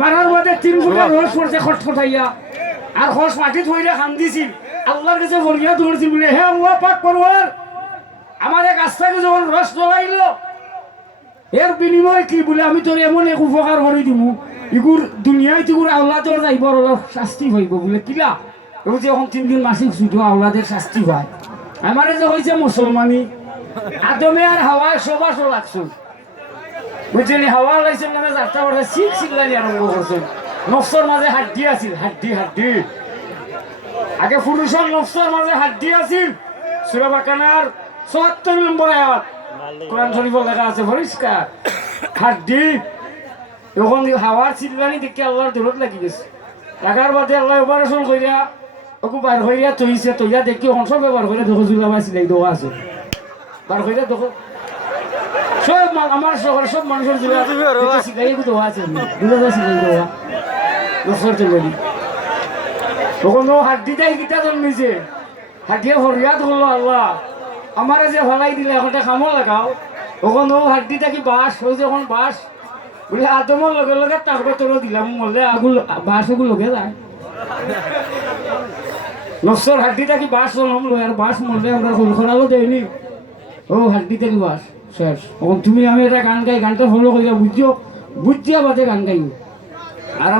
মারার মধ্যে 3 ফুটা রস পড়ছে খটখটাইয়া আর হস মাটি থইলে খান দিছিল আল্লাহর কাছে ফরিয়াদ ধরছিল বলে হে আল্লাহ পাক পরওয়ার আমার এক আস্তাকে যখন রস জ্বলাইলো এর বিনিময় কি বলে আমি তোর এমন এক উপকার করে দিমু ইগুর দুনিয়ায় তোর আওলাদর যাইব শাস্তি হইব বলে কিলা ওই যে এখন 3 দিন মাসিক ছুটি আওলাদের শাস্তি হয় আমারে যে হয়েছে মুসলমানি আদমে আর হাওয়ায় সবা চলাকছো বুঝছেন হাওয়া লাইছিল না যাত্রা করে চিল্লানি আরম্ভ করছেন নফসর মাঝে হাড্ডি আছিল হাড্ডি আগে পুরুষের নফসর মাঝে হাড্ডি আছিল সূরা বাকারার ৭৪ নম্বর আয়াত কোরআন শরীফে লেখা আছে পরিষ্কার হাড্ডি যখন হাওয়ার চিল্লানি দেখে আল্লাহর দূরত লাগি গেছে লাগার বাদে আল্লাহ অপারেশন করিয়া ওকে বার হইয়া তৈছে তৈয়া দেখি অংশ ব্যবহার করে দেখো জুলাবা সিলাই দেওয়া আছে বার হইয়া দেখো সব আমার শহরে সব মানুষের জুলা সিলাই দেওয়া আছে জুলাবা সিলাই দেওয়া বছর চলে দি তখন ও হাড্ডিটাই কিতা জন্মিছে হাড্ডিয়ে ফরিয়াদ হলো আল্লাহ আমারে যে ভালাই দিলে একটা কামো লাগাও তখন ও হাড্ডিটা কি বাস ওই যখন বাস বলে আদমের লগে লগে তার তোর দিলাম মরলে আগুল বাস ওগুলো লগে যায় নকশার হাড্ডিটা কি বাস জন্ম লয় আর বাস মরলে আমরা ফুল খরালো দেয়নি ও হাড্ডিটা কি বাস শেষ এখন তুমি আমি একটা গান গাই গানটা ফলো করিয়া বুঝিয়া বাদে গান গাই আর